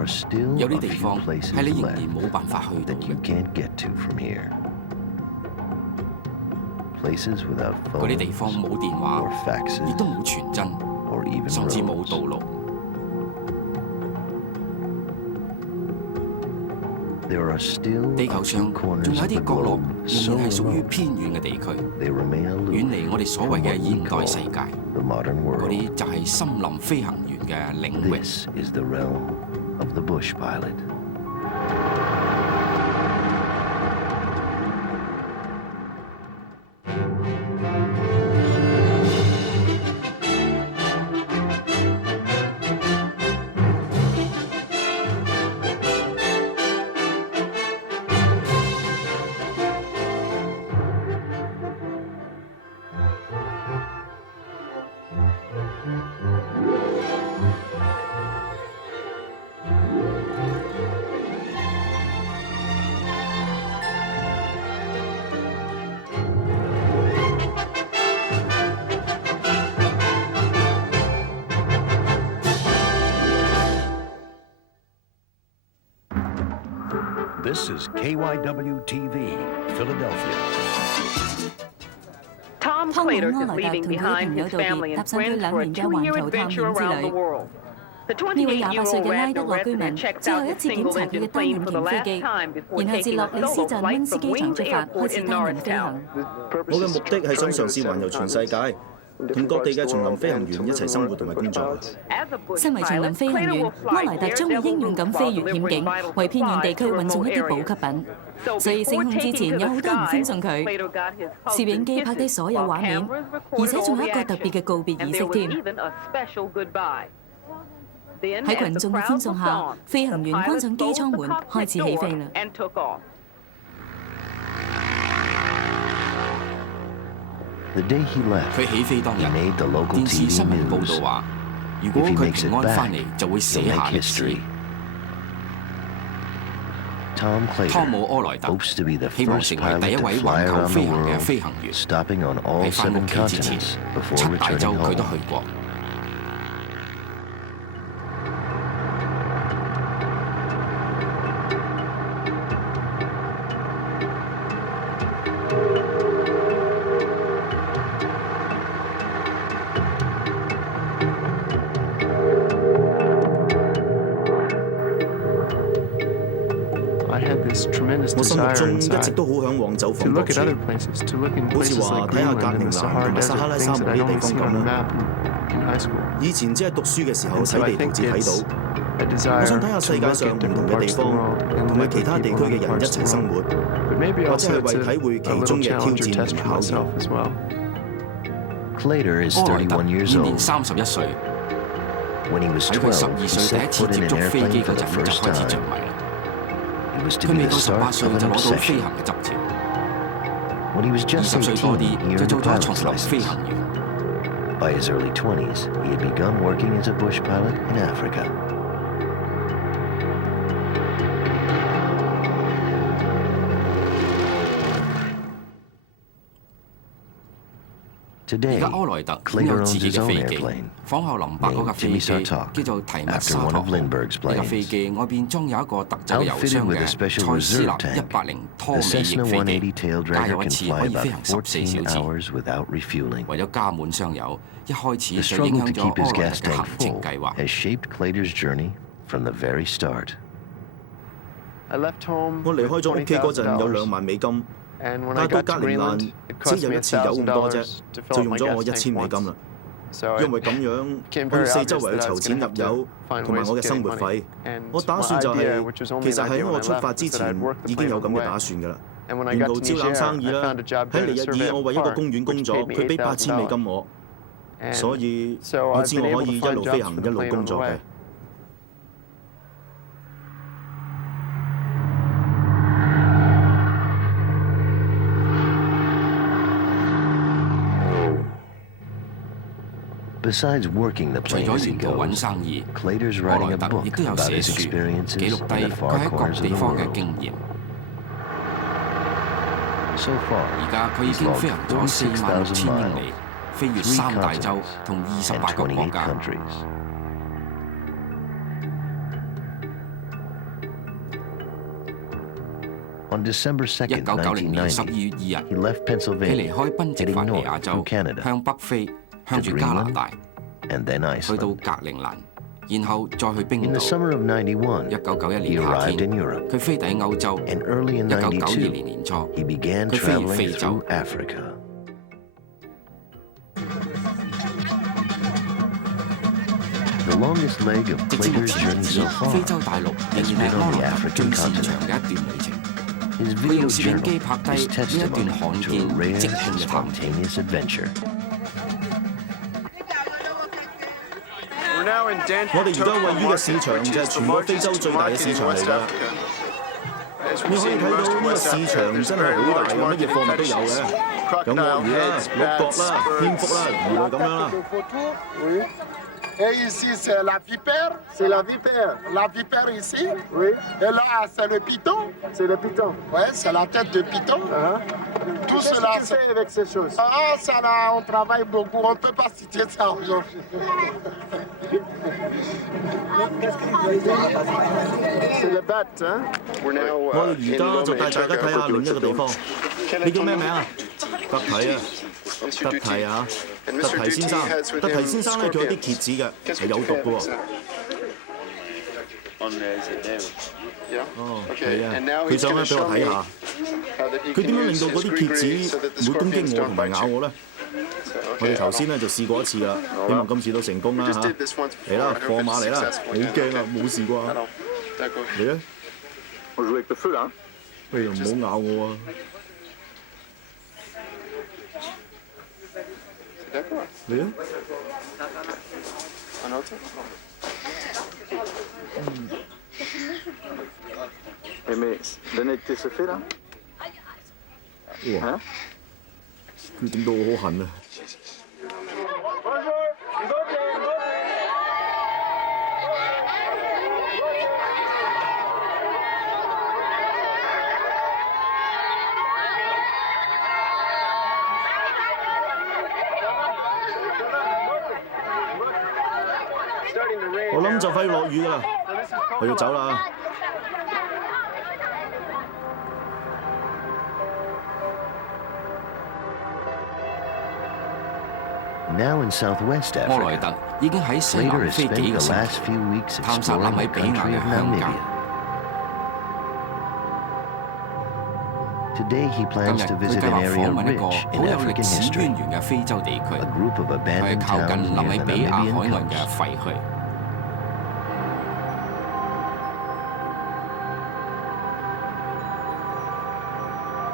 are still 有 a 啲地 few 方 places 係你仍 left 然冇辦法去到 that you 嘅， can't get to from here. Places without 嗰啲地方 phones 冇電話 or， faxes 亦都冇傳真， or even 甚至冇 roads. 道路。 There are still 地 a 球 few 上仲 corners 有 of 一 the 啲角落 globe 仍 so 然係屬於 remote 偏遠嘅地區， they remain 遠 aloof 離我哋所 from 謂嘅 what we 現代 call 世界。 the modern 嗰 world. 啲就係森林飛行員嘅領域。 This is the realm of the bush pilot. This is KYW TV, Philadelphia. Tom 湯姆 Claytor 柯 is 萊特 leaving 同佢嘅 behind 朋友 his 道別， family 踏 and 上佢 friends 2 for a 年嘅環 2-year 球探險 adventure 之 around 旅 the。world. The 呢位28歲 28-year-old 嘅拉 Radnor 德洛居民 resident checks 之後 out 一 his 次檢查 single 佢 engine 嘅單 plane 引 for the 擎飛 last 機， time before 然後自 taking 洛 a 里斯 solo 鎮 flight 溫斯 from 機場 Wing 出發，開 Airport 始 in 單人飛 Norristown. 行。我嘅目的係想嘗試環遊全世界，同各地嘅叢林飛行員一齊生活同埋工作。 As a bush 身為叢林 pilot, 飛行 Claytor 員， will 柯 fly 萊特將會 Daredevil 英勇咁 routes 飛 while 越險 delivering 境， vital 為偏遠地區 supplies to 運送一 remote 啲補 areas. 給品。 So 所以升 before 空之 taking 前 to 有 the 好多人 skies, 歡送佢， Claytor got his 攝影 husband 機拍低 kisses 所有 while 畫面， cameras 而 recorded 且 all 仲有 the 一個特別 action. 嘅告別 And 儀 there 式 was 添。 even a special goodbye. Then, 喺 as 群 the 眾嘅 crowd 歡 was 送下， gone, 飛行 the 員關 pilot 上機艙 closed the 門，開 cockpit 始起 door 飛啦。 and took off. The day he left, 佢起飛當日 he，made the local 電視 TV 新聞報 news. 道話，如果 If he 佢 makes it 平安翻嚟， back, 就會 he'll 寫下 make 歷史 history.。Tom 湯姆 Claytor 柯萊特 hopes to be the 希望 first 成為第 pilot 一 to 位 fly 環球 around 飛 the 行嘅 world, 飛行員。 stopping on all 喺翻 7 屋企之前， continents before 7大 returning 洲佢都 home. 去過。 我心目中一直都好向往走訪各處，好似話睇下格陵蘭同埋撒哈拉沙漠呢啲地方咁啦。以前只係讀書嘅時候睇地圖至睇到。我想睇下世界上唔同嘅地方，同埋其他地區嘅人一齊生活，或者係為體會其中嘅挑戰同埋考驗。Claytor is 柯萊特 31 years 現年 old. 31歲， When he was 喺佢 12, 12 he 歲第 set 一次 foot 接 in an 觸飛機 airplane 嗰 for the 陣就 first 開始着 time. 迷啦。 It was to 佢 be 未 the 到18 start 歲 of 就 an 攞到飛 obsession. 行嘅執照， When he was just 20歲多 18, 啲 he 就 earned 做 a 咗 pilot's 叢林飛 license. 行員。 By his early 20s, he had begun working as a bush pilot in Africa. Today, 而家柯萊特擁 Claytor 有自 owns 己 his 嘅 own 飛機， airplane, 仿效林伯嗰架 named 飛 Jimmy 機 Sartok, 叫做提密 after 沙 one 托 of Lindbergh's 呢架飛 planes. 機外邊裝有一個特製嘅油 Outfitted 箱 with 嘅 a special 蔡斯 reserve 納 tank, 180拖 the 尾翼 Cessna 飛 180機， tail 加 dragger 油一 can 次 fly 可以 about 飛行14 14小時。 hours without refueling. 為咗加滿箱油，一開 The 始就影 struggle 響 to 咗 keep 柯 his 萊 gas 特嘅 tank 行程 full 計劃。 has shaped Claytor's journey from the very start. 我離開咗屋企嗰陣有2萬美金，但係到格陵蘭只有一次油咁多啫，就用咗我1000美金啦。因為咁樣，我要四周圍去籌錢入油，同埋我嘅生活費。我打算就係、其實喺我出發之前已經有咁嘅打算㗎啦。沿途招攬生意啦，喺尼日爾我為一個公園工作，佢俾8000美金我，所以我知我可以一路飛行一路工作嘅。Besides working the 除 plane 咗 as he 沿途揾 goes, 生意， Claytor's 柯 writing 萊 a 特 book 亦都有 about 寫 his 書，記 experiences 錄 in 低 the 佢 far 喺 corners 各 of 地 the 方嘅 world. 經驗。 So far, 而家佢已 he's 經 logged 飛行咗46000 46,000英里， miles, 飛越 3 3大洲 continents, 同 and 28個國 28家。 countries. On December 2nd, 1999年12 1990, 月 2 日， he left 佢 Pennsylvania, 離開賓夕 heading 法尼 north 亞州 through Canada, 向北飛，向住加拿大， and then 去到 Iceland. 格陵蘭，然後再去冰 In the 島。 summer of 91, 1991 he 年夏 arrived in 天， Europe, 佢飛抵歐洲。 and early in 1992 92, 年年初， he began 佢飛越 traveling 非洲 through。Africa. The longest leg of 直至目 Plater's 前為 journey 止 so，far 非洲大陸仍 has 然 been 係 on 柯 the 南特 African 最擅長 continent. 嘅一段旅程。 His 佢用 video 攝影機 journal 拍低 is 呢一段 testimony 罕 to 見 a rare 即興 and 嘅探險。 spontaneous adventure. 我哋而家位於嘅市場就係全個非洲最大嘅市場嚟㗎。你可以睇到呢個市場真係好大，有乜嘢貨物都有嘅，有鱷魚啦、鹿角啦、蝙蝠啦、魚類咁樣啦。 Et ici, c'est la vipère. C'est la vipère. La vipère ici. Oui. Et là, c'est le python. C'est le python. Oui, c'est la tête de python. Tout cela. Qu'est-ce que tu fais avec ces choses? Ah, ça là, on travaille beaucoup. On ne peut pas citer ça aujourd'hui. C'est le bat, hein? 我哋而家就帶大家睇下另一個地方。你叫咩名啊？德提啊，德提啊，德提先生。德提先生咧，佢有啲蠍子嘅，係有毒嘅喎。哦，係啊，佢想咧俾我睇下，佢點樣令到嗰啲蠍子唔會攻擊我同埋咬我咧？我哋頭先咧就試過一次啦，希望今次都成功啦嚇！嚟啦，放馬嚟啦！好驚啊，冇事啩？嚟啊！喂，唔好咬我啊！嚟啊！哇！佢整到我好痕啊！ 我諗就快要落雨㗎啦，我要走啦。 Now in Southwest 莫萊 Africa, 特已經喺西 Slater 南 has 飛 spent 幾個 the 星 last 期， few weeks 探索 exploring 納米 the 比亞 country 嘅 of 鄉間。 Namibia. Today he 今 plans 日 to 佢 visit 計 an 劃 area 訪問一個 rich 好 in 有 African 歷史 history, 淵源嘅非洲地區， a group of 佢係 abandoned 靠 towns 近納米 near the 比亞海 Namibian 岸嘅 coast. 廢墟。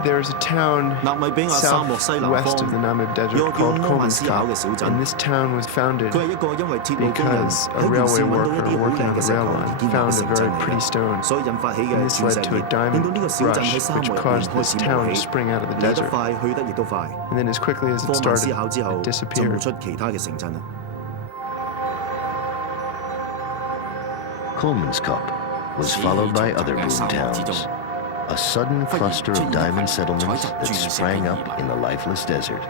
There's a town 納米比亞沙漠西南 southwest 方 of the Namib 有 Desert 個叫 called 摩曼斯考嘅 Komanskop, 小鎮， and this town was founded 佢係一個因為鐵路工人 because 喺 a 沿線 railway 揾到一 worker 啲好 working 靚 on 嘅 the 石頭 rail 而 line 建立嘅 found a 城 very 鎮嚟 pretty 嘅， stone. 所以引發起嘅 And this 鑽石 led to a 業，令到呢個 diamond 小鎮喺 rush, 沙 which 漠入邊 caused 開 this 始 town 冒 to 起， spring out of the 嚟得 desert. 快，去得亦都快。 And then as quickly as 科 it 曼思 started, 考之後 it 就冒 disappeared. 出其他嘅城鎮啦。 Kolmanskop was followed by other boom towns, a sudden cluster of diamond settlements that sprang up in the lifeless desert.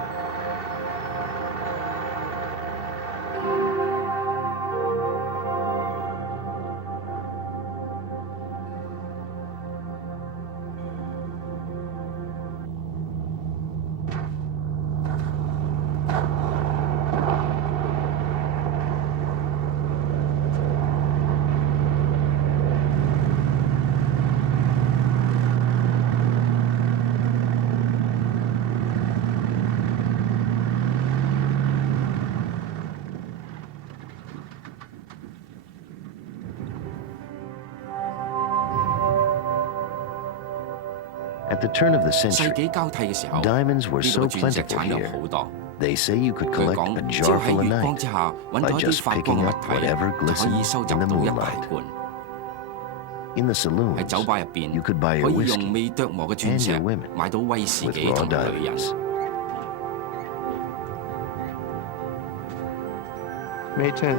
At the turn of the 世 century, 紀交替嘅時候， diamonds were 呢度 so 嘅鑽石 plentiful 產有 here. 好多。 They say you could 佢 collect 講， a 只 jar 要 full 喺 a 月光 night 之下揾 by 到一啲 just 發光 picking 嘅 up 物體， whatever 就可以 glistened 收集 in the 到一大 moonlight. 罐。 In the 喺 saloons, 酒吧入邊 you could buy 可 your 以用 whiskey 未琢磨嘅鑽 and 石 your women 買到威士 with 忌 raw 同女人。 diamonds. May 10th.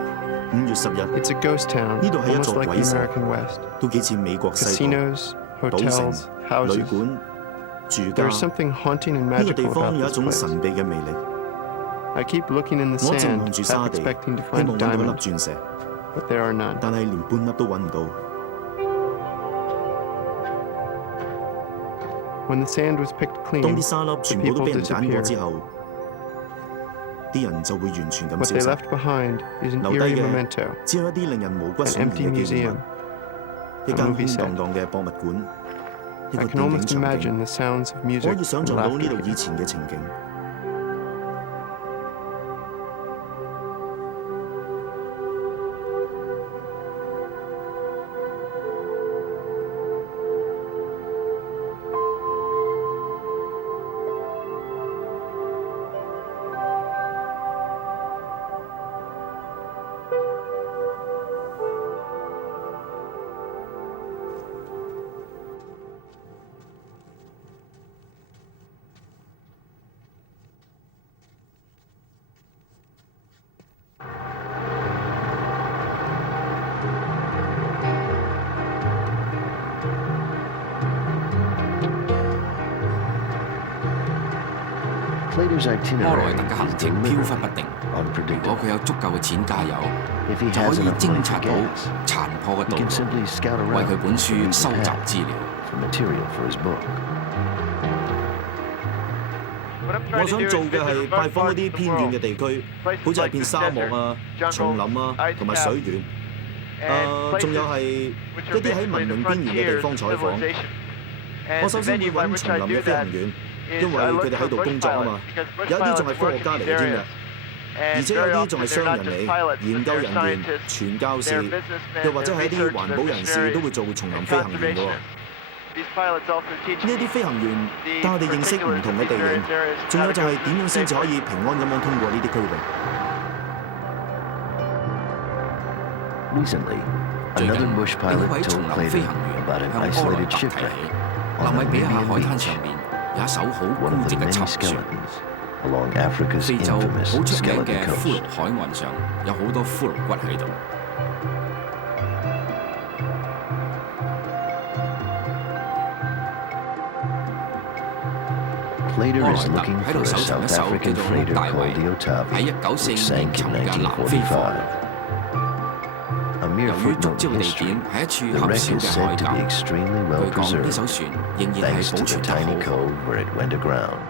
5月10日， It's a ghost town, 呢度係一 almost 座 like 鬼 the 城， American West. 都幾似美國西部 Casinos, 賭城、 hotels, 旅 houses. 館、住家。 There's something haunting and 呢個地 magical 方 about 有一 this 種 place. 神秘嘅魅力。 I keep looking in the 我一直 sand, 望住 half 沙地，希 expecting to 望 find 揾 a 到一粒 diamond, 鑽石， but there are none. 但係連半粒都揾唔到。When the sand was picked 當 clean, 啲沙粒 the 全部都 people 俾人揀過 disappeared. 之後，啲人就會完全咁 What 消 they 失， left behind is an 留低 eerie 嘅 memento, 只有一啲令人毛骨 an 悚然 empty 嘅紀念 museum. 物，一 A 間 movie 空 set. 蕩蕩嘅博物館，一 I 個 can 電影 almost 場景， imagine the sounds of 可 music 以想 and 像到呢 laughter 度以 here. 前嘅情景。Plater's 摩萊 itinerary 特嘅 is 行程飄 deliberate, 忽不定。如果 unpredictable. 佢有足夠嘅錢加油， If he 就可 has 以 enough 偵 money 察 for 到 gas, 殘破嘅 he 道 can 路， simply scout 為 around 佢本 the 書 region 收集 path 資料。 for material for his book. 我想做嘅係拜訪嗰啲偏遠嘅地區，好似係片沙漠啊、叢林啊同埋水源。仲有係一啲喺文明邊緣嘅地方採訪。我首先會揾叢林嘅飛行員，因為佢哋喺度工作啊嘛。有一啲仲係科學家嚟嘅添嘅，而且有啲仲係商人嚟、研究人員、傳教士，又或者係一啲環保人士都會做叢林飛行員嘅喎。呢啲飛行員帶我哋認識唔同嘅地形，仲有就係點樣先至可以平安咁樣通過呢啲區域。 Recently, 最 another 近 bush 另一 pilot 位叢 told 林飛 Plater 行員 about an 向柯萊 isolated 特提 shipwreck 起， on 納 a 米比亞 Libyan 海灘 beach, 上面有一艘好 one 孤 of 寂 the 嘅 many 沉船。 skeletons along Africa's 非洲好 infamous 出名 skeleton 嘅骷 coast. 髏海岸上有好多骷髏骨喺度。 Plater 柯 is 萊特 looking 喺 for 度 a 搜尋 South 一艘 African 叫做 freighter 陸大 called 維 the Otavi, 喺1945 which 年 sank 沉 in 嘅南非貨。 1945. A mere 由於觸 footnote 礁 in 地 history, 點係一處 the 狹 wreck 小 is 嘅 said 海 to be 港， extremely well 據講呢艘 preserved, 船仍然 thanks 係 to 保 the 存得 tiny 好好。 cove where it went aground.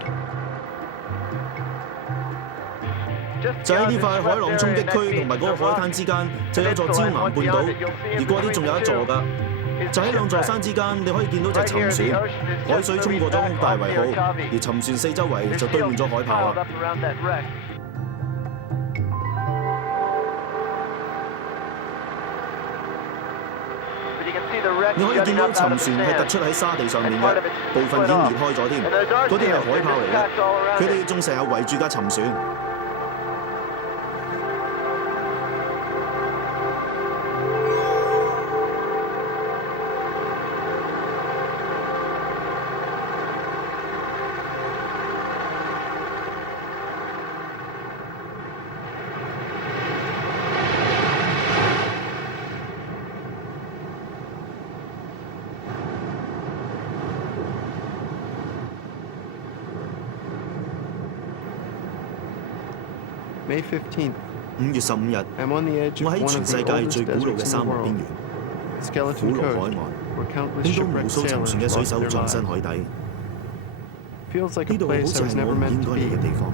就喺呢塊海浪衝擊區同埋嗰個海灘之間，就有座礁岩半島，而嗰啲仲有一座㗎。就喺兩座山之間，你可以見到隻沉船，海水衝過咗大圍號，而沉船四周圍就堆滿咗海豹啦。你可以見到沉船係突出喺沙地上面嘅，部分已經裂開咗添。嗰啲係海豹嚟嘅，佢哋仲成日圍住架沉船。 May 15th, 5月15日， I'm on the edge 我 of 喺 one 全 of 世 the 界 oldest 最古老嘅 deserts in 沙 the 漠邊 world, 緣， Skeleton 苦魯海 Coast, 岸， where countless 令到無 shipwrecked 數沉船嘅 sailors 水 lost 手 their 葬身 lives. 海底。 Feels like 呢 a 度好 place 似 I was 係 never 我唔 meant 應 to 該嚟嘅 be. 地方。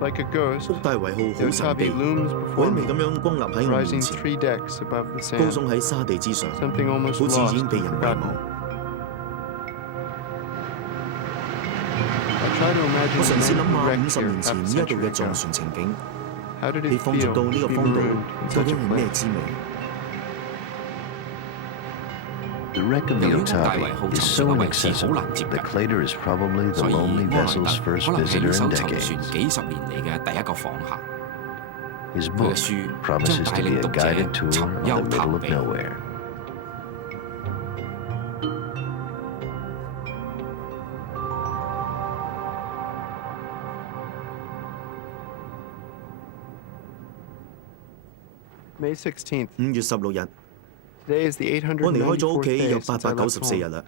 Like a ghost, 屋大圍號 the 好神秘， Otavi looms 鬼 before 魅 me, 咁樣光立喺我面 rising 前， 3 decks above the 高 sand. 聳喺沙地之上， Something almost 好似已 lost 經被 and 人遺 forgotten. 忘。 I try to 我 imagine 嘗試 the 諗 men who 下 wrecked 50 年 here 前 half a 呢一度 century 嘅葬 ago. 船情景， How did 被 it 放逐 feel 到呢 to 個 be 荒島 marooned in 究 such 竟 a 係咩 place? 滋味？ The wreck of the 由於屋大圍 Otavi 號 is 沉 so 船嘅位置好 inaccessible 難接 that 近， Plater is probably the 所以 lonely 摩萊 vessel's 特 first 可能係 visitor 呢 in 艘沉 decades. 船幾十年嚟嘅第一個訪客。 His 佢 book 嘅書將 promises 帶 to be 領 a 讀者 guided tour 尋 of 幽 the 探 middle of 秘。 nowhere. May 16th. 5月16日， Today is the 我離開咗屋 894th 企 day 有 since I left 894 日 home. 啦。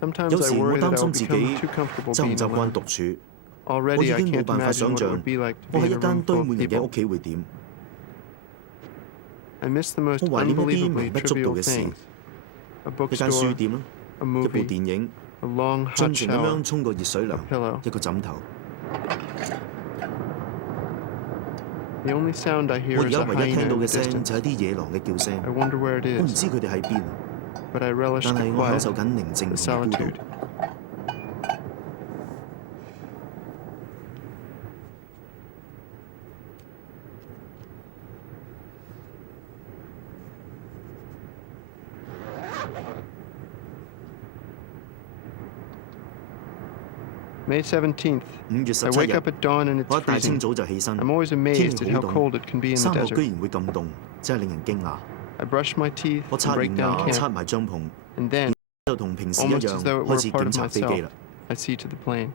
Sometimes 有 I 時我 worry that 擔 I 心 will 自 become 己 too comfortable 習唔 being 習慣 alone. 獨處。我 Already 已 I 經冇 can't 辦法 imagine 想 what it 像 would be like to 我 be 喺 in a 一間 room 堆 full of 滿人嘅 people. 屋企會點。I miss the most 我懷念一啲 unbelievably 微不足道 trivial 嘅事， things. A 一間書 bookstore, 店啦， a 一部 movie, 電影， a long 盡 hot 情咁 shower, 樣沖個熱水涼 a pillow.，一個枕頭。 The only sound I 我 hear 而 is 家 a 唯一 hyena 聽到 in the 嘅聲 distance. 就係啲野狼嘅叫聲， I wonder where it 我唔 is, 知佢哋喺邊， but I relish 但 the 係我享 quiet, 受緊寧靜 the 同埋孤獨 solitude.。May 17th. 5月 I 17 wake 日 up，at dawn and 我 it's 一大清 freezing. 早就起身， I'm always 天 amazed 氣 at 好 how 凍 cold it can be in the 沙漠居 desert. 然會咁凍，真係令人驚訝。 I brush my teeth 我 and 刷 break 完 down 牙，刷 camp, 埋帳篷， and then, 就同平時一 almost 樣 as though it 開 were 始 a part 檢 of 查飛機 myself, 啦。 I see to the plane.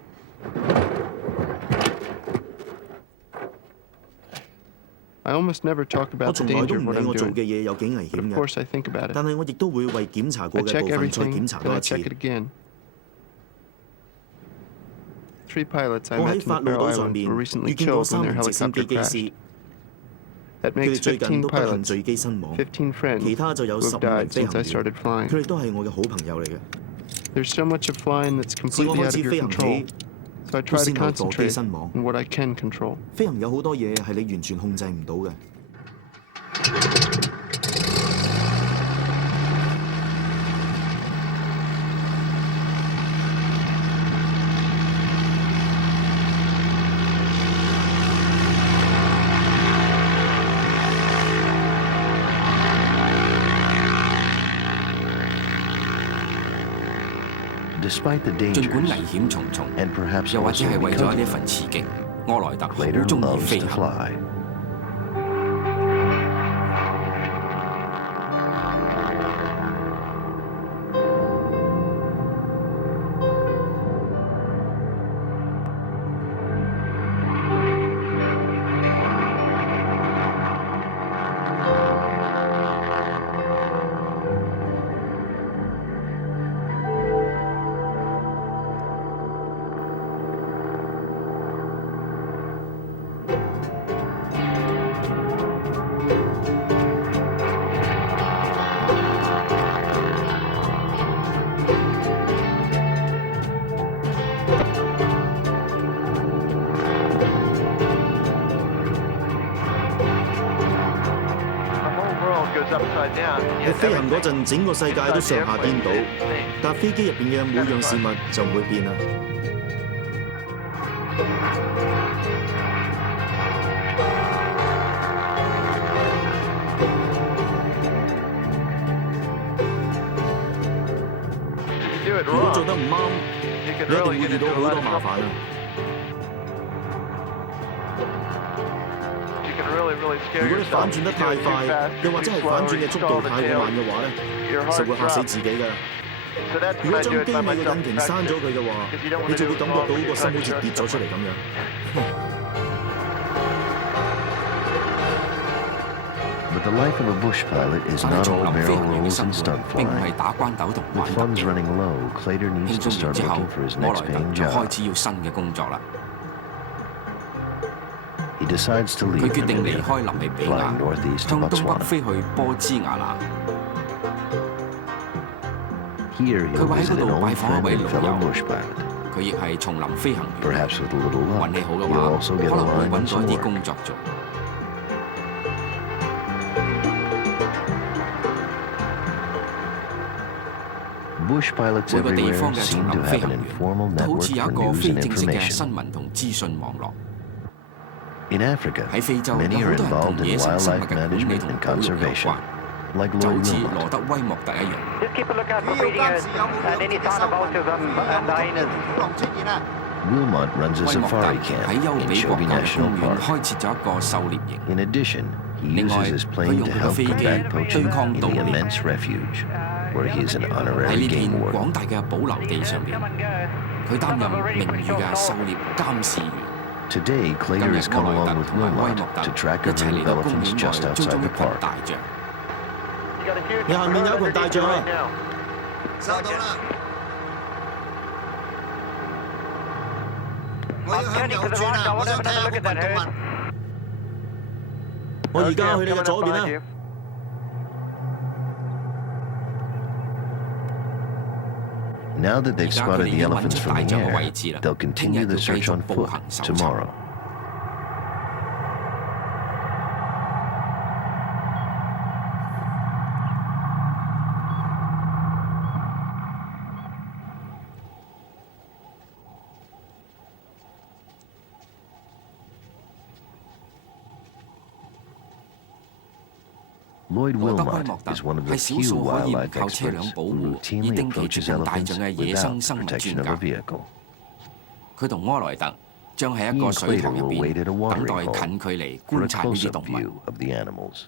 I almost never talk 我 about the 從來 danger 都 of 唔 what 理 I'm 我做 doing, 嘅嘢有幾危 but 險 of 嘅， course I think about it. 但係我亦都會為檢查 I 過嘅 check 部分再 everything, 檢查 then 多 I 一次 check。it again. 3 pilots I 我 met 喺 in 法 the 魯 Faroe 島上 Islands 邊 were recently 遇見過 killed when 3 their 名直升 helicopter 機機 crashed. 師， That 佢哋 makes 最近 15都不幸 pilots, 墜機身亡， 15 friends 其他就 who 有 have 15 died 名飛 since I 行 started 員， flying. 佢哋都係我嘅好朋友嚟嘅。 There's so much of flying that's 自我 completely 開 out 始 of 飛 your 行 control, 起， so I 都 try to 先後墮機 concentrate 身亡。 on what I can control. 飛行有好多嘢係你完全控制唔到嘅。Despite the 儘管危 dangers, 險重重， and perhaps 又或者 also 係為 because 咗 of 呢 them, 份刺激，柯萊特好 Claytor 中意 loves 飛 to 行。 fly. The whole world goes upside down. 喺飛行嗰陣，整個世界都上下顛倒，但飛機入邊嘅每樣事物就唔會變啦。 You do it 如果做 wrong, 得唔啱， you 你 could 一定 really 會 get 遇到 into a 好 lot 多 of 麻 trouble. 煩啊！ You can really 如 scare 果你 yourself. 反轉得太快，又或者係反轉嘅速度太過慢嘅話咧， Your 就 heart 會嚇死 drops. 自己㗎。 So that's 如 when 果 I 將 do it 機 by 尾嘅 myself 引擎 in 閂咗 practice. 佢嘅話， Because you don't want 你 to 就 do 會 it 感覺 wrong 到 when 個 you 心 touch 好似 your 跌咗出嚟咁樣。 But the life of a bush pilot is 但係 not 叢 all 林飛 barrel 行員嘅 rolls 生 and 活 stunt 並唔係 flying. 打關鬥同 With 玩突 funds 嘅。 running low, Claytor 輕 needs to 鬆完 start 之後， looking for his 柯 next 萊特 paying 就 job. 開始要新嘅工作啦。 He decides to 佢 leave 決定離 Namibia, 開林比比亞 flying，northeast to 向東北 Botswana. 飛去波茲亞那。 Here 佢 he'll 會喺 visit 嗰 an 度拜 old 訪一 friend 位 and 老 fellow 友， bush pilot. 佢亦係叢林飛行員。 Perhaps with a little 運 luck, 氣好嘅 he'll 話， also 可 get a 能會 line 揾 on 到 some 一啲 work. 工作做。 Bush pilots 每個地 everywhere 方嘅叢 seem to 林飛 have 行 an 員 informal 都好 network 似有 for 一個 news 非 and 正式嘅 information. 新聞同資訊網絡。 In Africa, 喺非洲有 many 好 are 多人同 involved in 野生生物 wildlife 嘅管理 management 同 and 保育有 conservation, 關， like 就 Lloyd 好似 Wilmot. 羅德威莫特一樣。 Just keep a lookout for breeding herds and any sign of autism and hyenas. Wilmot runs a 威莫特 safari 喺 camp 丘 in 比國 Chobe 家嘅 National 公園 Park. 開設咗一個狩獵營。 In addition, he 另外， uses his 佢 plane 用 to 佢嘅 help 飛機 combat 對 poaching 抗 in 盜 the 獵。 immense refuge, where he is an 喺 honorary 呢片 game 廣 warden. 大嘅保留地上面，佢擔任名譽嘅狩獵監視員。 Today, 今 Claytor 日 has 柯 come 萊特 along with 同埋威 Wilmot 莫特 to track 一 a 齊 herd 嚟 of 到公 elephants 園 just 外追蹤 outside 一 the 群 park. 大象。 You got a huge 你下面有一群大象啊！ right now. 收到啦！我要向右轉啊！我想睇下個運動員。我而家去你嘅左邊 Coming 啦 up behind。you. Now that they've 而家佢 spotted 哋已 the 經揾 elephants 出 from 大 the 象嘅 air, 位置啦。 they'll 聽 continue 日 the 就繼 search 續 on 步 foot 行搜尋。 tomorrow. Lloyd 羅德威 Wilmot 莫特 is one of the 係少 few 數可以唔 wildlife 靠車輛 experts 保 who 護而 routinely 定期 approaches 接近大 elephants 象嘅野生 without 生 the 物 protection 專 of a 家。 vehicle. 佢同柯萊特將喺 He 一個 and 水 Slater 塘入 will wait at a 邊等 watering 待 hole 近距離 for 觀 a 察呢啲 close-up 動 view 物。 of the animals.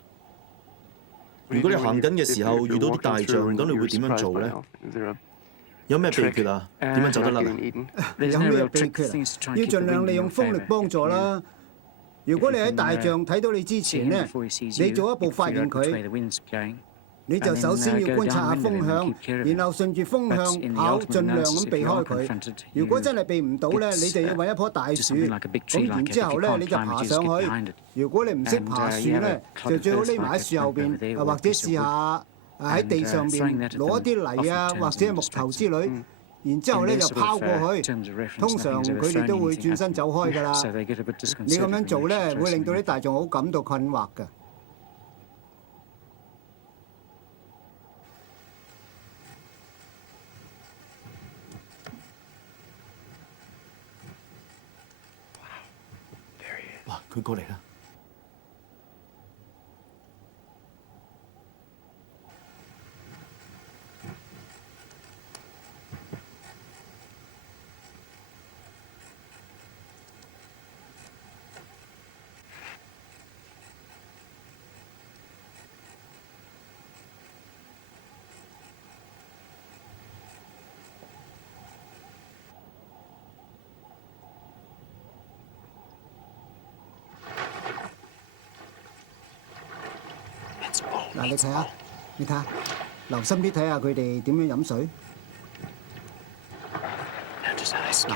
如果你行緊嘅時候遇到啲大象，咁你會點樣做呢？有咩秘訣啊？點樣走得甩啊？有咩秘訣啊？要盡量利用風力幫助啦。如果你喺大象睇到你之前呢，你早一步發現佢，你就首先要觀察下風向，然後順住風向跑，盡量咁避開佢。如果真係避唔到呢，你就要揾一棵大樹，咁然之後呢，你就爬上去。如果你唔識爬樹呢，就最好匿埋喺樹後邊，或者試下喺地上面攞啲泥啊，或者木頭之類。然之後咧就拋過去，通常佢哋都會轉身走開㗎啦。你咁樣做咧，會令到啲大象好感到困惑㗎。哇！佢過嚟啦！嗱，你睇下，你睇下，留心啲睇下佢哋點樣飲水。嗱，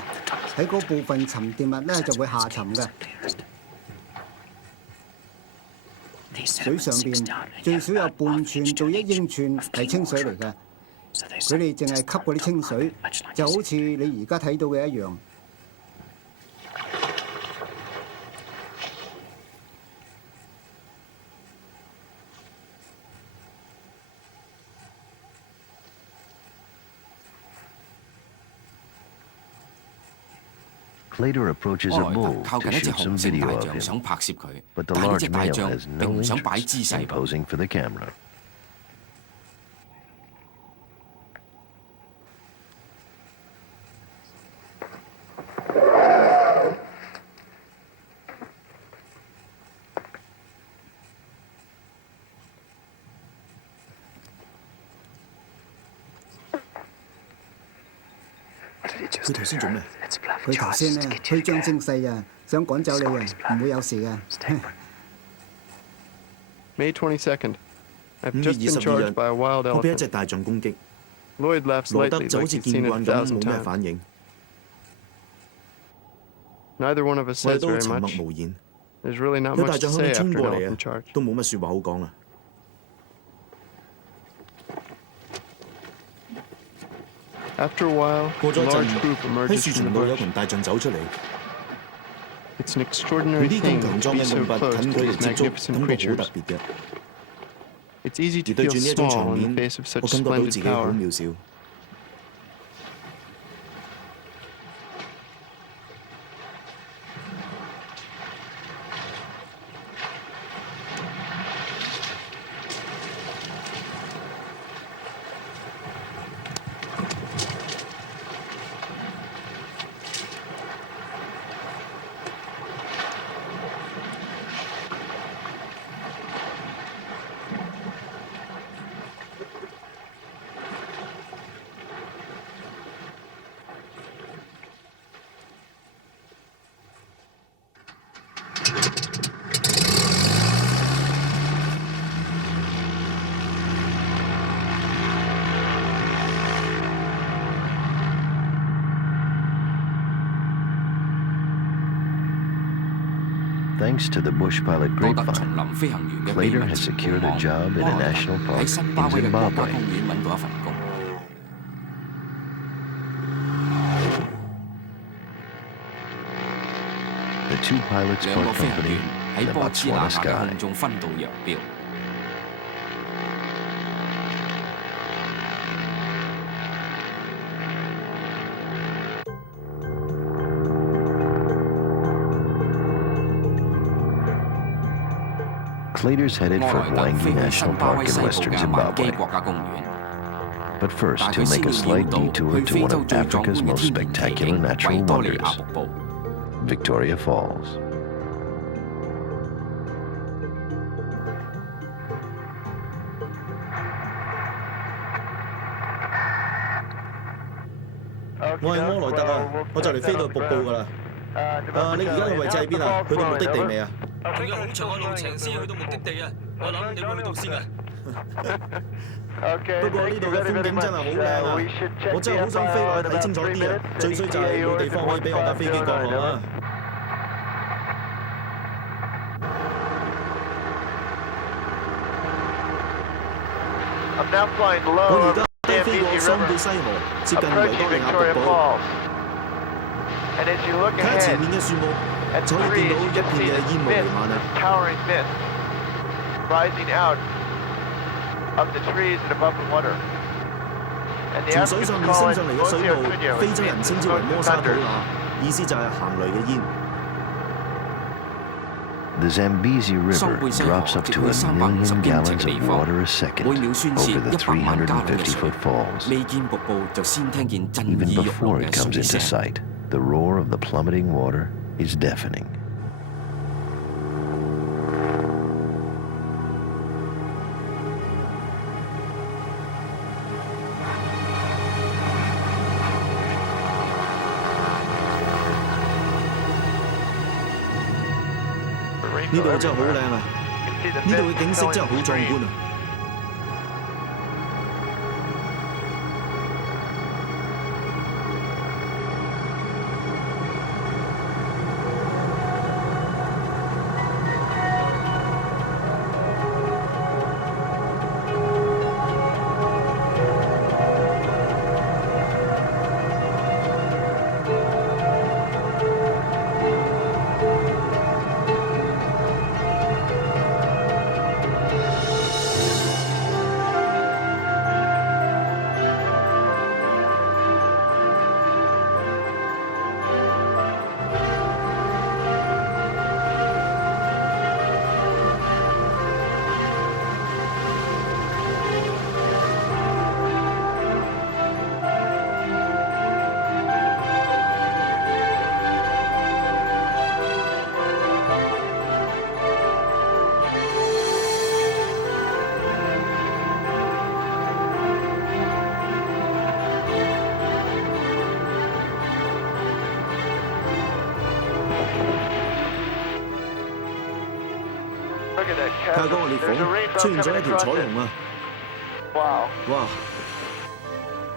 喺嗰部分沉澱物咧就會下沉嘅。水上邊最少有半寸到1英寸係清水嚟嘅，佢哋淨係吸嗰啲清水，就好似你而家睇到嘅一樣。Slater approaches 柯 a 萊 bull 特靠 to 近一隻 shoot 紅 some 色 video 大 of 象 him, 想拍攝佢， but the 但係呢 large 隻大 male 象 has 並 no 唔想擺 interest 姿勢 in 噃。 posing for the camera.佢頭先做咩？佢頭先咧虛張聲勢啊，想趕走你啊，唔會有事嘅。May 22nd. I've 5 月 just been 22 charged 日， by a wild 我俾一隻 elephant. 大象攻擊， Lloyd laughs 羅德 lightly 就好 like 似 he's seen 見 it 慣 a 咁 thousand 冇咩 times. 反應， Neither one of us 我哋 says 都 very 沉默 much. 無言。 There's really not 有大 much to 象向 say 你衝 after 過 an 嚟 elephant 啊 charge.，都冇乜説話好講啦。After a while, 過 a 咗一 large 陣， group 喺 emerges 樹 from 叢 the 度有 bush. 群大象走出嚟， It's an 佢 extraordinary 啲 thing 咁強 to 壯 be 嘅 so 動物 close 近 to 距離 these 接觸， magnificent 感覺好 creatures. 特別嘅。 It's easy 而 to 對 feel 住呢一種 small 場 in 面， the face of 我 such 感覺到自 splendid 己好 power. 渺小。Thanks to the bush pilot 多得叢 grapevine, 林飛行員嘅秘 Slater 密 has 情 secured 報 a 網， job in 柯 a 萊 national 特 park 喺新 in 巴威嘅國家 Zimbabwe. 公園揾到一份工。two pilots 兩個 part 飛行 company, 員喺 the 波茲那 Botswana 亞嘅 Sky. 空中分道揚镳。Claytor's headed 埃 for 萊特 Hwangi 飛去 National 新巴 Park 威 in 西部 western 嘅萬基 Zimbabwe. 國家公園， But first, 但 he'll 佢先 make a 要 slight 繞道 detour 去 to 非 one 洲 of 最壯 Africa's 觀嘅 most 天然奇 spectacular 景 natural 維多利亞 wonders, 瀑布。 Victoria Falls. "我係柯萊特啊，我就嚟飛到瀑布㗎啦。你而家嘅位置喺邊啊？去到目的地未啊？仲有好長嘅路程先去到目的地啊！我諗你會去到先啊。不過呢度嘅風景真係好靚啊！我真係好想飛落去睇清楚啲啊！最衰就係冇地方可以俾我架飛機降落啊！ I'm now flying 我 low 而 over 家 the 飛過 Zambezi 桑 River, 比西河，接近維多 approaching 利亞瀑 Victoria 布。 Falls. And as you look 睇下前 ahead 面嘅樹木， at 就 the 可以見 trees, 到 you 一 can 片 see 嘅 this 煙霧彌 mist, 漫啊！ towering mist rising out of the trees and above the water. And the 從水 Africans 上面 call 升 it 上嚟嘅水 Mosia 霧， Cunha, 非 which 洲人 means 稱之為 smoke 摩沙土 thunders. 那，意思就係行雷嘅煙。 The Zambezi 收 River 貝西河 drops up 直 to 去 a 350 million 英尺 gallons 地 of 方， water a second 每秒宣泄 over the 100萬加侖嘅 350 水 foot。falls. 未見瀑布就先聽見震 Even 耳欲聾 before 嘅 it comes 水 into 聲。 sight, the roar of the plummeting water is deafening. The 呢 rainbow 度真係好 everywhere. 靚啊！ You can see the 呢度 mist 嘅景色 filling 真係好 the 壯 stream. 觀啊！ Look at that 睇下嗰個 chasm. 裂 There's a 縫 rainbow 出現咗 coming 一條彩 across it. 虹啊！ Wow, 哇，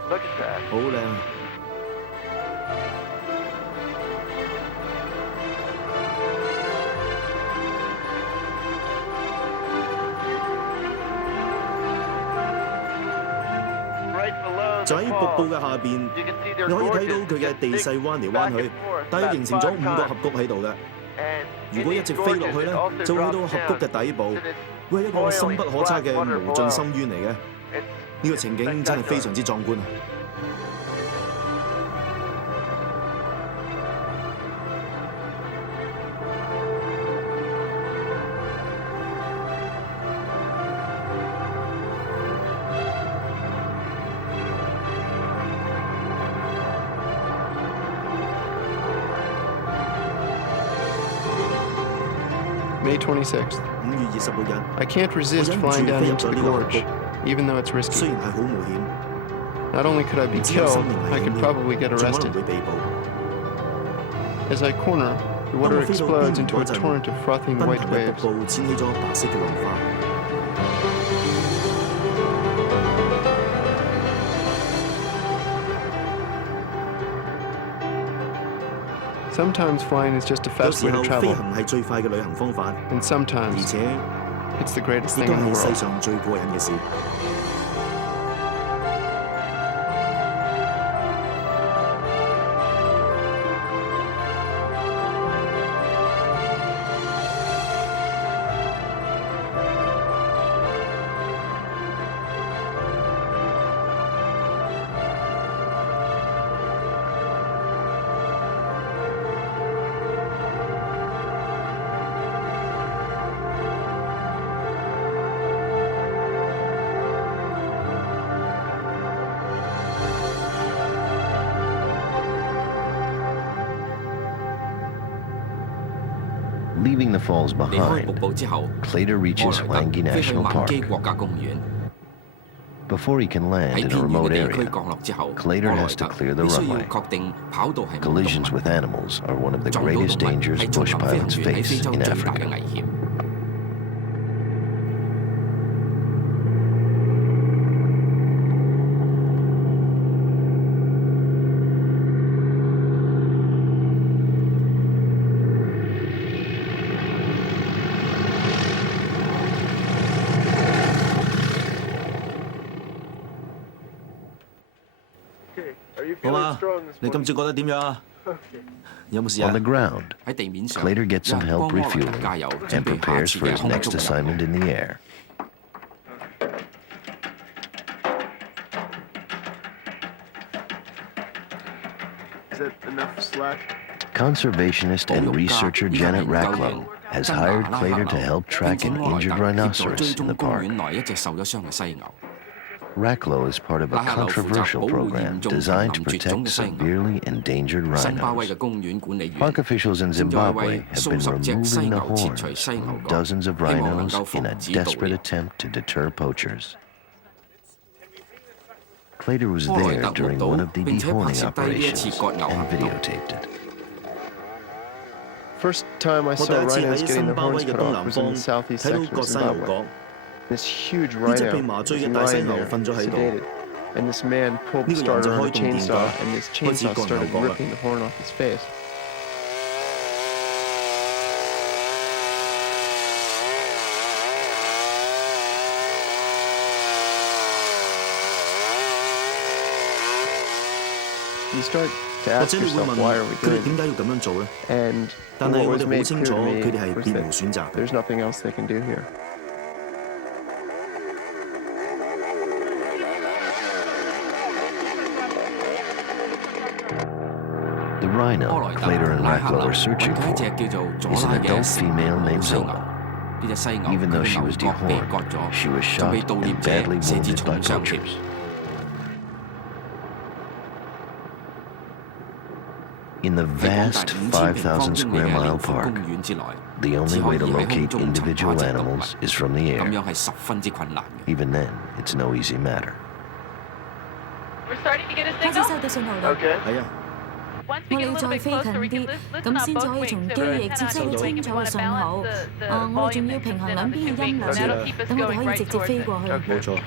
look at that. 好靚啊！ Right below 就 the 喺瀑布 falls, 嘅下邊， you can see 你 they're 可以睇到 gorgeous. 佢嘅地勢彎嚟彎去，大約形成咗5個峽谷喺度嘅。 And 如果一直飛落去咧，就會到峽谷嘅底部，會係一個深不可測嘅無盡深淵嚟嘅。呢個情景真係非常之壯觀啊！ May 26th. 5月26日， I can't 我 resist 忍唔住 flying down 飛入 into 咗 the 呢個峽 gorge, 谷， even though it's risky. 雖然係好冒險， Not only could I be 只有 killed, 生命 I 危險 could 添， probably get 仲可能 arrested. 會被捕。 As I corner, the 當我 water 飛到邊 explodes 緣 into a 嗰陣， torrent of frothing 奔 white 騰嘅 waves. 瀑布濺起咗白色嘅浪花。 Sometimes flying is just a 有 fast 時 way to 候飛 travel, 行係最快嘅旅行方法， and 而 sometimes 且 it's the greatest 亦 thing 都 in the 係世 world. 上最過癮嘅事。 Sometimes Leaving the falls 離開瀑 behind, 布之後， Clater 柯 reaches 萊特 Hwangi 飛去 National 萬基 Park. 國家公園。 Before he can land 喺 in a 偏遠 remote 嘅地區 area, 降落之後，柯 Clater 萊 has to 特 clear the 必須要 runway. 確定跑道係冇動 Collisions 物。 with animals are one of the 撞到動物 greatest dangers 係叢 bush 林飛 pilots 行員喺 face 非洲 in 最大嘅 Africa. 危險。 好嘛？你今朝覺得點樣啊？有冇事啊 On the ground, 喺地面上， Clater gets 有 some 人幫 help 柯萊特 refueling 加油，準 and 備下 prepares 次 for 嘅 his 空 next 中任務。 assignment in the air. Is that enough slack? Conservationist and researcher Janet Racklow has hired Clater to help track an injured rhinoceros in the 公 park. 園內一隻受咗傷嘅犀牛。 Racklow is part of a controversial program designed to protect severely endangered 新巴威 rhinos. 嘅公園管理員 Park officials in 正在 Zimbabwe 為 have 數 been 十隻犀 removing the 牛切 horns 除犀牛 from 角， dozens of 希望能 rhinos 夠 in 防 a 止盜 desperate 獵。 attempt to deter poachers. Clater was 柯萊 there 特 during 目 one 睹 of the 並且拍 dehorning 攝低呢一次 operations 割牛 and 行動。 videotaped it. First time I 我第 saw 一次 rhinos 喺 getting 新 the 巴威 horns 嘅 cut 東 off 南 was in 方 the southeast 睇到 section 割 of 犀牛 Zimbabwe. 角， This huge 呢隻 rhino 被麻醉 was 嘅大犀 lying 牛 there, 瞓咗喺度。 sedated, and this man pulled the 呢個人就 starter on 開 a 動電 chainsaw, 架， and this 開始 chainsaw 割牛 started 角啦。 ripping the horn off his face. You start to 或 ask 者你會 yourself, 問 why are we 佢哋 doing 點 this? 解要咁樣做咧？ And 但 what 係我 was 哋好 made 清 clear 楚 to 佢 me 哋係 was 別無 that 選擇嘅。 there's nothing else they can do here. The rhino 柯萊特 Clater and 同拉克 Racklow 流 are searching 揾緊一 for 隻叫做佐 is 拉 an 嘅 adult 成 female 年 named 犀牛。 Zola. 呢隻犀牛 Even 佢 though 嘅 she 牛 was 角被割 dehorned, 咗， she was 就被 shot 盜獵 and 者 badly 射至 wounded 重 by 傷添。 poachers. In the 喺廣大 vast 5000平方 5,000英里 square 嘅 mile 遼闊 park, 公園之內， the 只 only 可 way 以 to 喺空 locate 中尋 individual 找一隻動物， animals is from the 咁 air. 樣係十分之困難嘅。 Even then, it's no easy matter. We're starting to get a 開始 signal. 收到信號啦。 Okay. 係啊， Once 我 we get a 哋 little 再 bit 飛近 closer, we 啲 can，咁 listen 先 on 至 both 可以從 wings. 機翼接收到清楚嘅信號。我哋仲要平衡兩邊嘅音量先，等我哋可以直接飛過去。冇錯。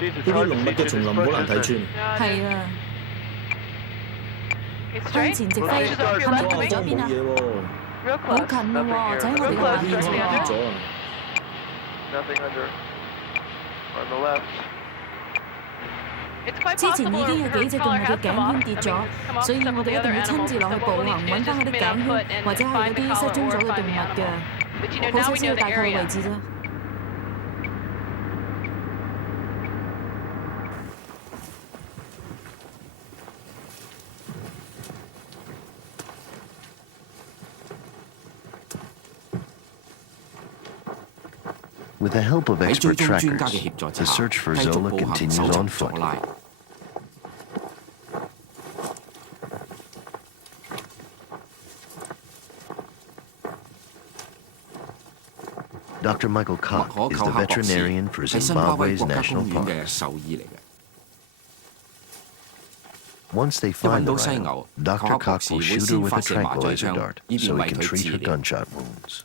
Jeez, 呢 it's 啲 hard 濃 to 密 see 嘅 through 叢 this 林好 bush, 難 isn't 睇 it? 穿。係啊， It's 向 straight. 前直飛， Pushes off 係 your 咪 left 過 wing. 咗邊啊？ 嘢喎， Real 好 close. 近咯喎，就喺我哋嘅 Real 畫 close. 面 Just 上 the 喎 under. 咗啊！ Nothing under. On the left. It's quite 之前 possible 已經有 her 幾隻動物 collar 嘅 has 頸 come off. 圈跌 I 咗 mean, it's come off 所以 some 我 of the 哋一 other 定要親 animals. 自落去 So 步 what we 行， need to do 揾 is 翻 just 嗰啲 commit 頸 on 圈 foot and 或者係 find 嗰 the 啲失 collar 蹤 or 咗嘅動 find 物 the 嘅， animal. But you know, 好 now 彩 we 知 know 道 the 大概嘅 area. 位置啫。 With the help of 喺追 expert 蹤專家嘅 trackers, 協助 the 之下， search for 繼續 Zola 步行 continues 搜 on 尋佐 foot. 拉。 Dr. Michael 麥 Koch 可 is 寇 the 克博士 veterinarian for 係新巴威 Zimbabwe's 國家 national 公園嘅 parks. 獸醫嚟嘅。 Once they 一 find 揾 the 到犀 rhino, 牛， Dr. 寇克博 Koch 士 will 會 shoot her 先 with 發 a 射麻醉 tranquilizer 槍， dart 以 so 便 he 為 can 佢 treat 治 her 療。 gunshot wounds.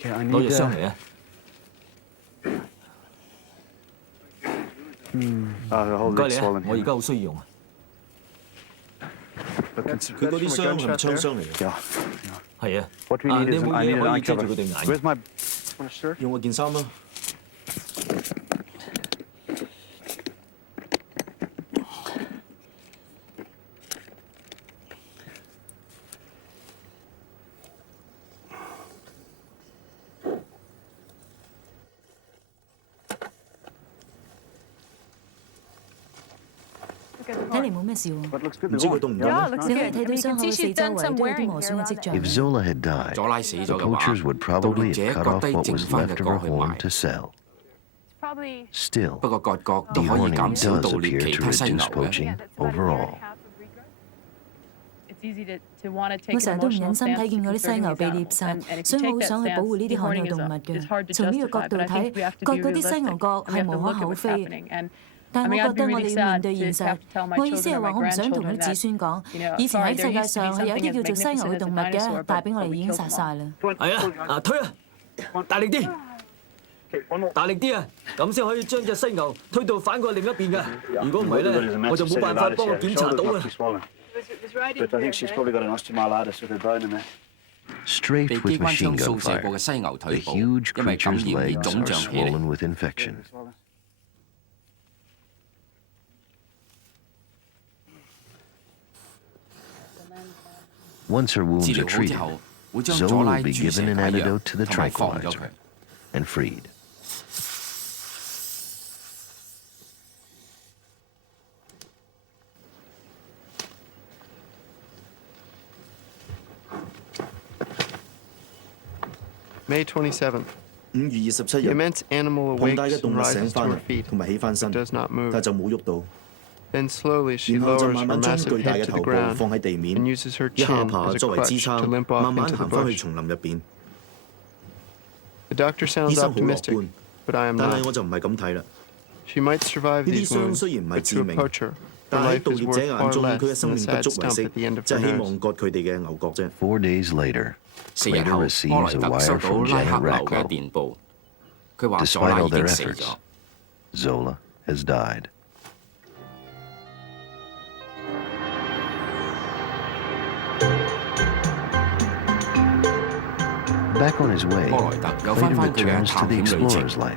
Okay, I 攞 need 藥箱嚟啊！the whole 唔該 leg's 你啊 swollen，我而 here. 家好需要用啊！佢嗰啲傷係咪槍傷嚟嘅？係啊。你有冇嘢可以遮住佢對眼？用我件衫啦。睇嚟冇咩事喎。唔知佢凍唔凍？你可以睇到傷口嘅四周圍都有啲磨損嘅跡象。 If Zola had died, 左拉死 the 咗嘅話， poachers would 盜 probably 獵者 have cut 割 off 低 what 剩 was 翻 left 嘅 of her 角去 horn 賣。 to sell. Probably Still, 不過割角 the 都可以 horning 減少 does 盜獵 appear 其 to 他犀牛 reduce 嘅。 poaching overall. 我成日都唔忍心睇見嗰啲犀牛被獵殺，所以我好想去保護呢啲罕有動物嘅。從呢個角度睇，割嗰啲犀牛角係無可厚非。但係我覺得我哋要面對現實。我意思係話，我唔想同啲子孫講，以前喺世界上係有啲叫做犀牛嘅動物嘅，但係俾我哋已經殺晒啦。係啊，推啊，大力啲，大力啲啊，咁先可以將隻犀牛推到反過另一邊㗎。如果唔係咧，我就冇辦法幫我檢查到啊。 Strafed 被機 with 關 machine 槍 gun 掃射過 fire, 嘅犀牛 the 腿部， huge 因為感 creature's 染而 legs 腫 are 脹起嚟。 swollen with infection. Once her 治 wounds are 療好之 treated, 後，會將左 Zola 拉 will be 注 given 射 an 解藥 antidote to the 同埋放咗 tranquilizer 佢。 and freed. May 27th. 5月27 The 日， immense animal 龐大 awakes 嘅動 and 物醒 rises to 翻 her 啦， feet, 同埋起翻身， but does not move. 但係就冇喐到。 Then slowly she 然後就 lowers 慢 her 慢將 massive 巨大 head 嘅 to 頭 the 部 ground 放喺地面， and uses her 以下 chin 巴 as a 作為支 crutch 撐， to limp 慢 off 慢 into the 行翻去 bush. 叢林入邊。 The doctor 醫 sounds 生好樂 optimistic, 觀， but I am 但係 not. 我就唔係咁睇啦。 She might survive 呢啲 these 傷 wounds, 雖然唔係 but 致 to a 命， poacher, her 但係喺 life 盜 is 獵 worth 者眼 far 中，佢嘅 less 生 than 命 the 不 sad 足為 stump 惜， at the end of 就 her 係希 nose. 望割佢哋嘅牛角啫。 4 days later, 4日 Claytor 後， receives 摩萊 a 特 wire 收到 from 拉 Janet 克流嘅 Racklow. 電報，佢話左 Despite 拉 all 已經 their 死 efforts, 咗。 Zola has died. Back on his way, 摩萊特有 Claytor 翻返佢嘅 returns to 探 the 險旅程 explorer's。life.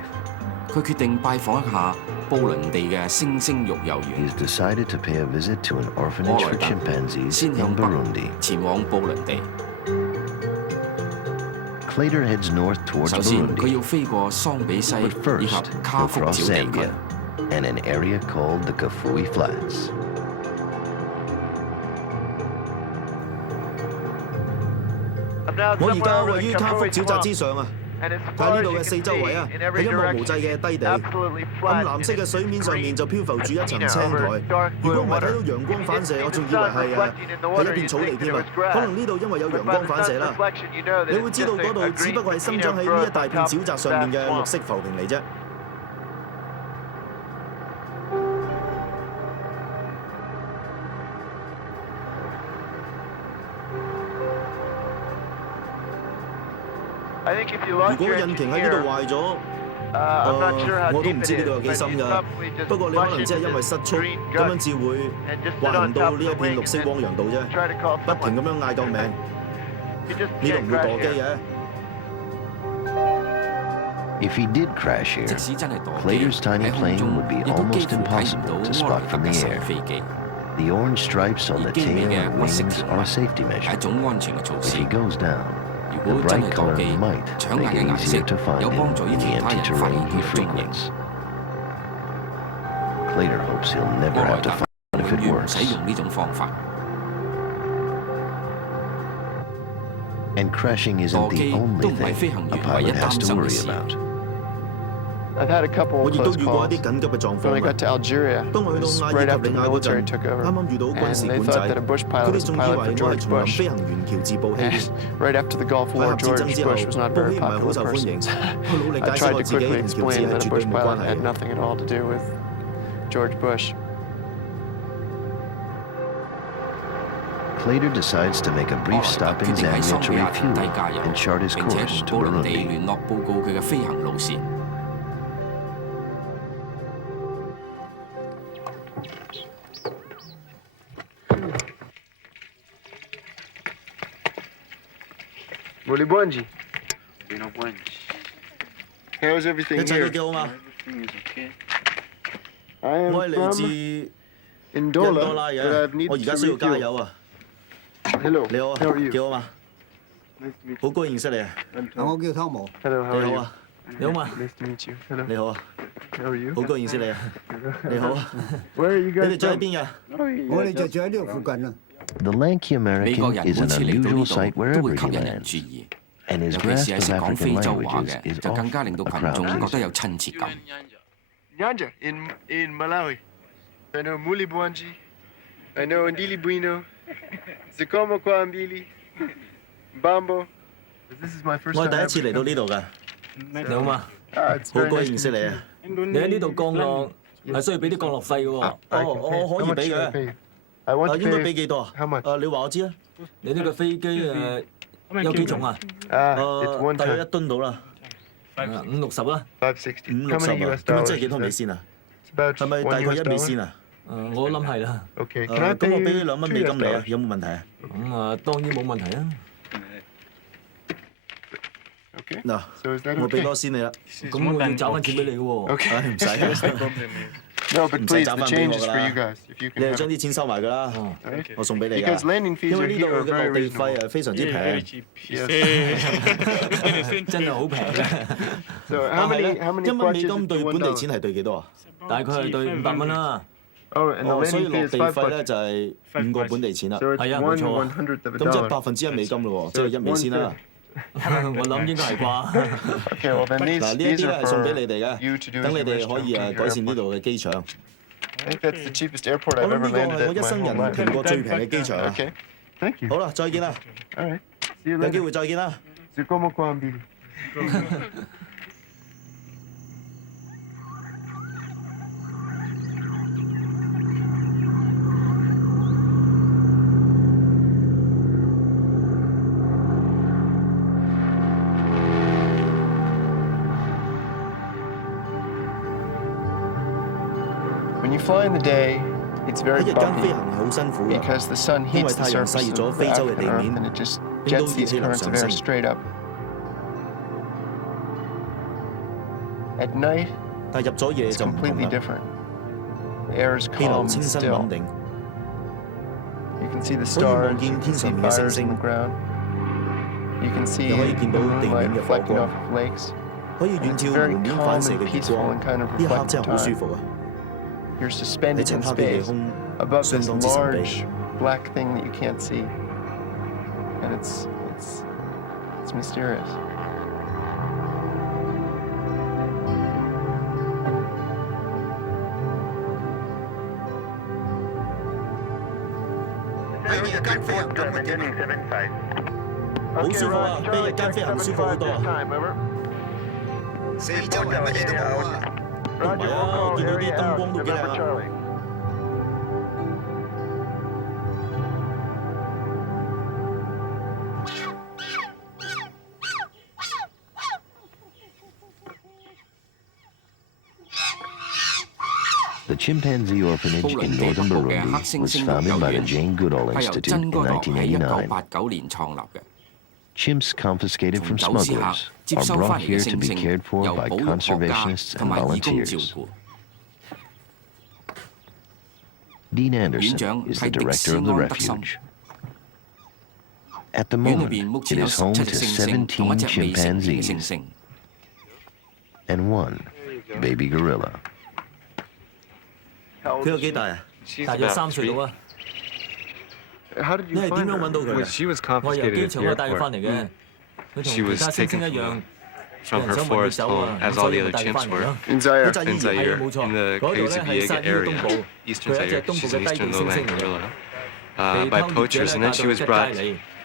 佢決定拜訪一下布倫地嘅星星育幼 He's 園。 decided to pay a visit to an 摩 orphanage 萊 for 特 chimpanzees 先 in 向北 Burundi. 前往布倫地。 Claytor heads north towards 首先，佢 Burundi, 要飛過桑比西 but 以及 first 卡 he'll 福 cross 沼地區 Zambia。and an area called the Kafui Flats. 我而家位於卡福沼澤之上啊！睇呢度嘅四周圍啊，係一望無際嘅低地，暗藍色嘅水面上面就漂浮住一層青苔。如果唔係睇到陽光反射，我仲以為係一片草地添啊！可能呢度因為有陽光反射啦，你會知道嗰度只不過係生長喺呢一大片沼澤上面嘅綠色浮萍嚟啫。如果引擎喺呢度壞咗，我都唔知呢度有幾深㗎。不過你可能只係因為失速，咁樣至會滑行到呢一片綠色汪洋度啫，不停咁樣嗌救命。呢度唔會墮機嘅。 If he did crash here, Claytor's tiny plane would be almost impossible to spot from the air. The orange stripes on the tail and wings are a safety measure. If he goes down, the bright color might make it easier to find him in the empty terrain he frequents. Claytor hopes he'll never have to find if it works. And crashing isn't the only thing a pilot has to worry about. I've had a couple 我 of 亦都 close 遇過一 calls. 啲緊急嘅狀 When I 況 got to Algeria, 當我去 it 到 was 埃 right 及 after 利 the 亞嗰 military 陣， took over. 啱啱遇到軍 And 事 they 管 thought that a 制， bush 佢 pilot 哋 was a 仲以 pilot 為 for 我係 George 叢林 Bush. 飛行員喬治布希。 Right after the Gulf 喺 War, 核戰爭 George 之後， Bush was not a 布 very 希唔係好 popular 受歡 person. 迎。我努力 I 解釋 tried 我 to 自己 quickly 同喬治 explain 係 that a 絕對 bush 冇關 pilot 係 had 嘅。 nothing at all to do with George Bush. Claytor decides to make a brief stop in 決定喺 Zambia 桑 to 比亞停低 refuel 加油， and chart his 並且 course 同 to 布倫地 Burundi. 聯絡報告佢嘅飛行路線。 Claytor Mulibwanji. How's 一 everything 切都 here? 幾好嘛？ I am 我係嚟自 from 印多 Indola, 拉 but 嘅 I've，needed 我而家 to 需要 refuel. 加油啊！ Hello. 你好啊 How are，you? 幾好嘛？ Nice to meet 好高興認識你啊！ 我叫湯姆。 Hello, how 你 are 好 you? 啊，你好嘛？ Nice to meet you. Hello. 你好啊， How are you? 好高興認識你啊！你好啊， Where are you 你 guys 哋住喺 from? 邊㗎？我哋就住喺呢度附近啦。 The lanky 美國 American 人 is 每 an 次嚟到 unusual 呢 sight 度都會 wherever 吸 he 引人 lands, 注意， and his 尤其 grasp 是係 of 識講 African 非洲話 languages 嘅， is 就更加 off 令到 a 群 crowd 眾覺得 pleaser. 有親切感。 Nyanja in Malawi. I know Mulibwanji. I know Ndili Bwino. Zikomo Kwambili. Bambo. This is my first 我係 time. 第一次嚟到呢度㗎，你好嘛？ It's 好 very 高 nice 興認 to 識 meet 你 you. 啊！你喺呢度降落係需要俾啲降落費嘅喎。 I 哦， can 我 pay. 可 How 以 much 俾 should I 嘅。 pay you? I want 啊， to 應該 pay. 俾幾多啊？ How much? 你話我知啊。你呢個飛機有幾重啊？ It's one 大約1 ton. 噸到啦50-60啦。 560. ，5、 How 60 many 啊， US 咁啊 dollars? 即係幾多美 is 仙啊？ that? It's 係 about 咪大 1概 US 1美 dollar. 仙啊？我諗係啦。 Okay. Can I 咁 pay 我俾 you 2蚊 2美 US 金你啊， dollars? 有冇問題啊？當然冇問題啊。 Okay. 嗱， So is that 我俾 okay? 多先你啦。咁我要找翻錢俾你嘅喎。 Okay. 唉，唔使啊， No, but 唔使 please, 找 the 翻俾 change 我 is 㗎 for you 啦。 guys. If you 你 can 係 have 將 it. 啲錢收埋㗎啦， Alright. 我送俾你 Because 㗎。 landing fees 因為 are 呢度 here are 嘅 very 落地費 reasonable. 係非常之平， Yes. 真係好平嘅。 So how many 1蚊 kwacha 美 is 金 it 對 to 本地 $1? 錢係對幾多啊？大概係對500蚊啦。 Oh, and the 哦，所以 landing 落 fee is 地 5 費咧 kwacha. 就係5個本地錢啦。 So it's 係啊，冇錯啊。 1/100th of a 咁即係 dollar. 1/1美金咯喎，即 So 係 it's 1美仙啦。我諗應該係啩。 Okay, well then 嗱，呢一 these 啲咧 are 係送俾 for 你哋 you 嘅， to do 等 as 你 you 哋 wish 可 to 以 come to 改 your 善呢 airport. 度嘅機場。 I think that's the cheapest airport 我 I've 諗 ever 呢個 landed 係 at 我一 my 生 whole 人 life. 停過最平嘅機場啊！ Okay, thank you. 好啦，再見啦， All right, see you 有機 later. 會再見啦。 Zikomo Kwambili. When you fly in the day, it's 喺 very 日間 bumpy 飛行係好辛苦㗎， because the sun 因為 heats the 太陽 surface 曬熱咗 of 非 the 洲嘅 African 地 Earth 面， and it just 令到 jets 熱 these 氣流 currents of 上 air 升。 straight up. At night, 但係入咗夜 it's 就唔同 completely 啦， different. The air is 氣流 calm and 清新 still. 穩定， You can see the 可以望 stars, 見 you 天 can 上 see 面嘅星 fires in the 星， ground. You can see 又可以見到 the 地 moonlight 面嘅火 reflecting 光， off of lakes. 可以 And 遠 it's 眺 very 湖面 calm 反射 and 嘅月 peaceful 光， and kind of 呢一刻 reflective 真係好舒 time. 服啊！ You're 喺 suspended 漆 in 黑嘅夜 space 空， above 相 this 當之神秘。 large black thing that you can't see. And it's mysterious. Okay, 好舒服啊，比日間飛行舒服好多啊！ 四周圍乜嘢都冇啊！唔係啊，我見到啲燈光都幾靚啊！ The chimpanzee orphanage in northern Burundi was founded by the Jane Goodall 係由 Institute 真 in 哥羅喺 1989. 1989年創立嘅。 Chimps confiscated from 從走私客 smugglers 接 are 收翻 brought 嚟嘅 here to 猩 be 猩， cared for 由 by 保育學家 conservationists 同 and 埋義工照 volunteers. 顧。 Dean 院 Anderson 長 is 係 the 迪斯 director of the 安德森。 refuge. At the 院裏 moment, 邊目 it 前有 is home 17 to 隻猩猩同一 17隻未成年嘅猩 chimpanzees 猩。 and one baby gorilla. 佢有幾大啊？大約3歲到啊。 How did 你 you 係 find 點樣 her? 揾到佢㗎？我由機場嗰度帶佢翻嚟嘅。佢同其他猩猩一樣。 from her forest home as all the other chimps were. In Zaire. In Zaire, in the Kahuzi-Biega area, eastern Zaire. She's an eastern lowland gorilla. By poachers, and then she was brought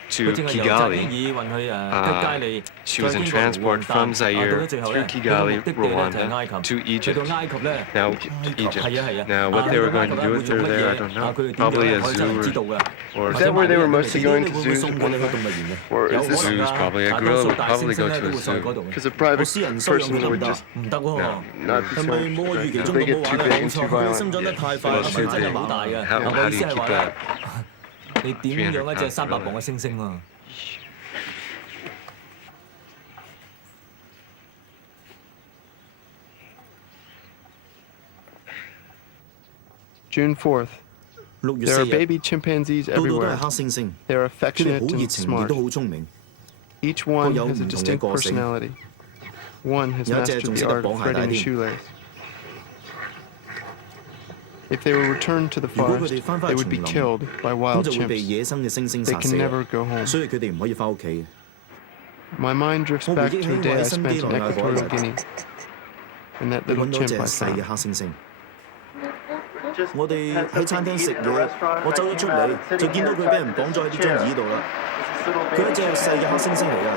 to Kigali. She was in transport from Zaire through Kigali, Rwanda, to Egypt. Now, Egypt. Now, what they were going to do with her there, I don't know. Probably a zoo or Is that where they were mostly going to zoos? Or is this zoos? Probably a gorilla would probably go to a zoo. because a private person would just 唔得喎。 not be 係 so 咪冇我預期中 they 咁 get 好 too 玩 big 咧？ and too 佢生 violent. 長得太快， Well, 係 should 咪真係 they? 好大嘅？ How do you keep that? 你點養一隻300磅嘅猩猩啊？ June 4th. 6月 There are 4日， baby chimpanzees 度度都 everywhere. 係黑猩猩， They are 佢哋 affectionate 好熱 and 情，亦 smart. 都好聰明。 Each one 各有 has 唔 a 同嘅 distinct 個性。 personality. One has 有一隻 mastered 仲 the 識得 art of 綁鞋帶 threading a 添。 shoelace. If they were returned to the 如果佢 forest, 哋翻返 they 去 would be 叢林， killed by 咁 wild 就會被 chimps. 野生嘅猩猩 They 殺 can 死 never 啊， go home. 所以佢哋唔可以翻屋企嘅。 My mind drifts 我回 back 憶 to a 起 day 我 I 喺新 spent 幾 in 內亞嗰 Equatorial 日， Guinea, and that 你 little 揾到 chimp 隻 I 細嘅 found. 黑猩猩。我哋喺餐廳食嘢，我走咗出嚟就見到佢俾人綁咗喺啲張椅度啦。佢係一隻細嘅黑猩猩嚟㗎，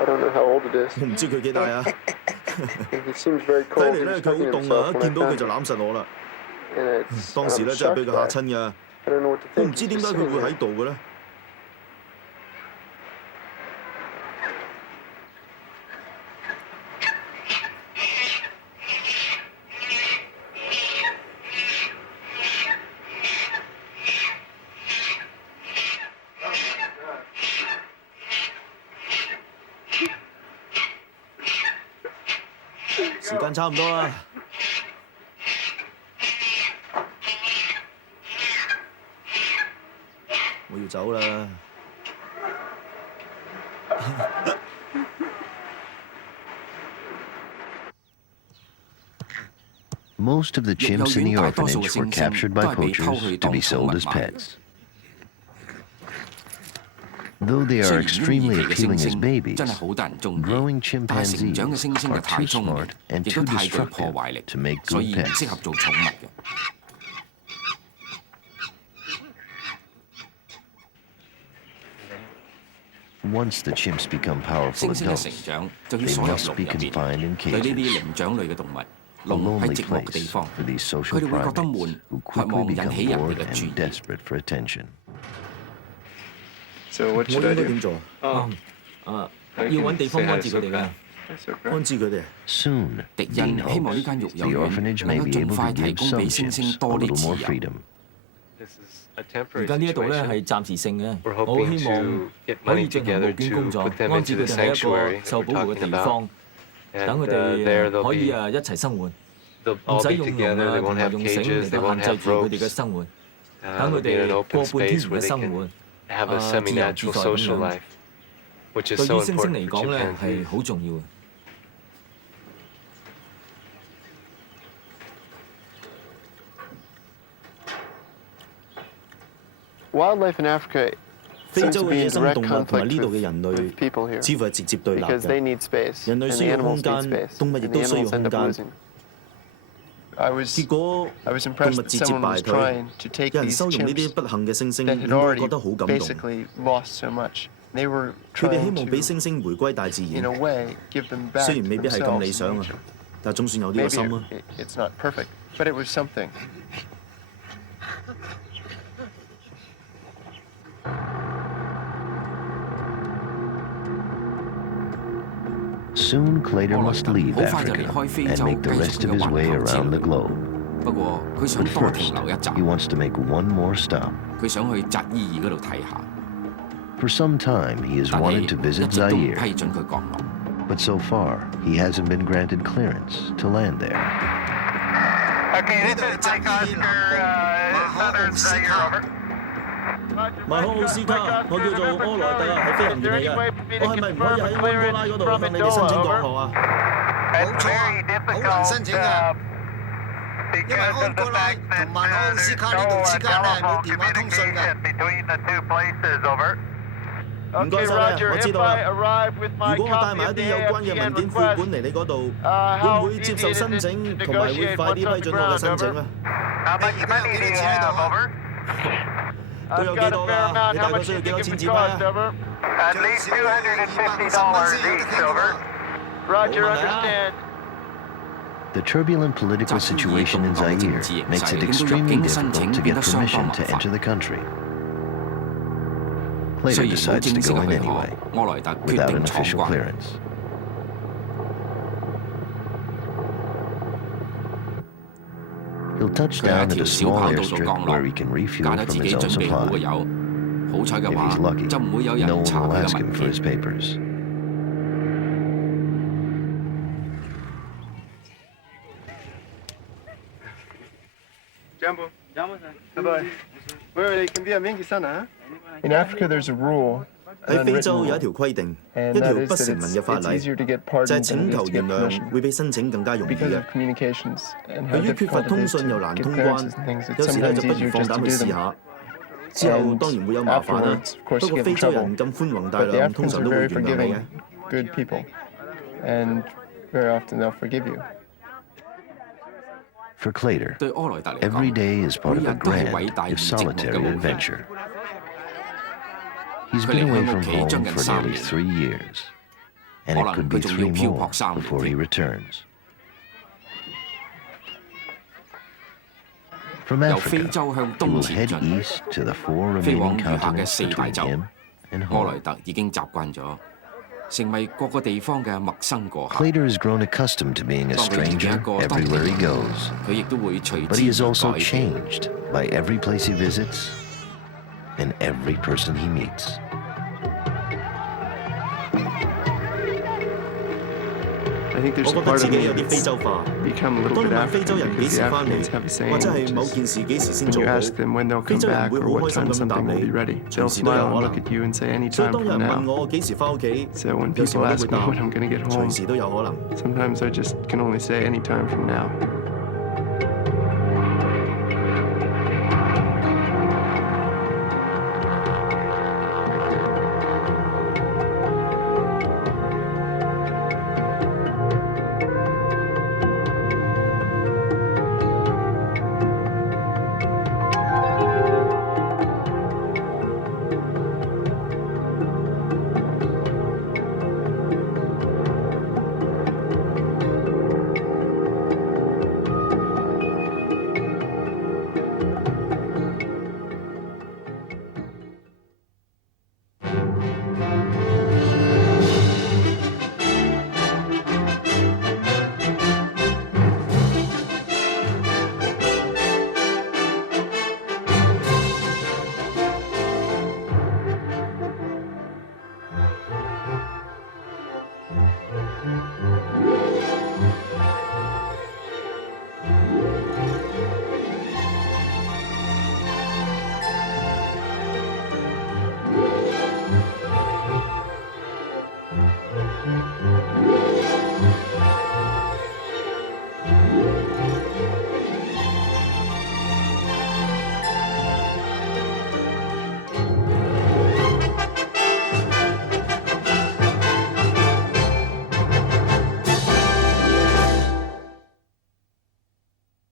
I don't know how old it is. 我唔知佢幾大啊。 It seems very 睇 cold. 嚟 He 咧 was 佢好 cooking 凍 himself 啊！一 when I 見到佢 found 就 him. 攬實我啦。 And it's, 當時 I'm 咧真係俾 shocked 佢 by 嚇 it. 親㗎。 I don't know what to 我 think. 唔知 He's 點解 just 佢 sitting 會 there. 喺度嘅咧。時間差唔多啦。我要走啦。 Most of the chimps in the orphanage were captured by poachers to be sold as pets. Though they are extremely appealing as babies, growing chimpanzees are too smart and too destructive to make good pets. Once the chimps become powerful adults, they must be confined in cages, a lonely place for these social primates who quickly become bored and desperate for attention. So what 我 should 應 I 該 do? 點做？要揾地方安置佢哋㗎。 安置佢哋。 Soon, Dean hopes the orphanage may be able to give some chimps a little more freedom. 而家呢一度咧係暫時性嘅，我好希望可以進行募捐工作，安置佢哋喺一個受保護嘅地方，等佢哋可以一齊生活，唔使用籠啊同埋用繩嚟到限制住佢哋嘅生活，等佢哋過半天然嘅生活，自由自在咁樣。對於猩猩嚟講咧係好重要嘅。 Wildlife in Africa 非 seems 洲 to 嘅 be 野 in 生 direct 動物同埋 conflict 呢度嘅 with 人類， people here 似乎係直接對立 because they 嘅。 need space 人類 and 需 the 要空 animals need 間， space 動物亦 and 都 the 需要 animals end 空 up 間。 losing. I was 結果 I was 動 impressed 物 that 節節 someone 敗 was 退， trying to take 有人 these 收容呢啲 chimps 不幸嘅猩猩， that 令 had 到我 already 覺得好感動。 basically lost so much. They were 佢哋希 trying 望俾 to, 猩猩回歸大自 in 然， a way, give them back 雖然未必係咁 themselves 理 to 想啊， nature. 但總算有呢個 Maybe 心啊。 it's not perfect, but it was something. Soon, Clader must leave Africa and make the rest of his way around the globe. 不過佢想 But 多 first, 停留一陣， he wants to make one more stop. 佢想去扎伊爾嗰度睇下， For some time, he has 但 wanted 係 to 一 visit 直都唔 Zaire, 批准佢降落。 but so far, he hasn't been granted clearance to land there. Okay, this is Mike Oscar, Southern Zaire, over. 馬可奧斯卡，我叫做柯萊特啊，係飛行員嚟嘅。我係咪唔可以喺安哥拉嗰度向你哋申請降落啊？冇錯啊，好難申請啊，因為安哥拉同馬可奧斯卡呢度之間咧冇電話通訊㗎。唔該晒你，我知道啦。如果我帶埋一啲有關嘅文件副本嚟你嗰度，會唔會接受申請同埋會快啲批准我嘅申請啊？你而家有幾多錢喺度啊？都有幾多㗎？你大概需要幾多錢紙幣啊？最少都要250蚊先有得傾㗎。 Roger, 冇問題啊。 understand. The turbulent political situation in Zaire makes it extremely difficult to get permission to enter the country. 雖 Clader 然冇 decides 正 to 式 go 嘅 in 許可， anyway, 柯萊特決 without 定 an 闖 official 關。 clearance. He'll touch 佢喺 down 一 at 條 a 小 small 跑道度 airstrip 降落， where he can 加 refuel 得 from 自 his 己 own 準備好嘅 supply. 油。好彩嘅 If 話 he's lucky, 就唔會有 no 人 one 查 will 佢 ask 嘅 him 文 for his 件。 papers. Jumbo. In Africa, there's a rule. 喺非洲有一條規定，一條不成文嘅法例，就係請求原諒會比申請更加容易嘅。由於缺乏通訊又難通關，有時咧就不如放膽去試下。之後當然會有麻煩啦，不過非洲人咁寬宏大量，通常都會原諒你嘅。For Claytor, every day is part of a grand, if solitary adventure. He's been away from home for nearly 3 years, and it could be 3 more before he returns. From Africa, he will head east to the 4 remaining continents between him and home. Claytor has grown accustomed to being a stranger everywhere he goes, but he is also changed by every place he visits and every person he meets. I 覺得自己有啲非洲化。當你問非洲人幾時翻嚟，或者係某件事幾時先做好，非洲人會好開心咁答你，隨時都有可能。所以當有人問我幾時翻屋企，有時我都會答，隨時都有可能。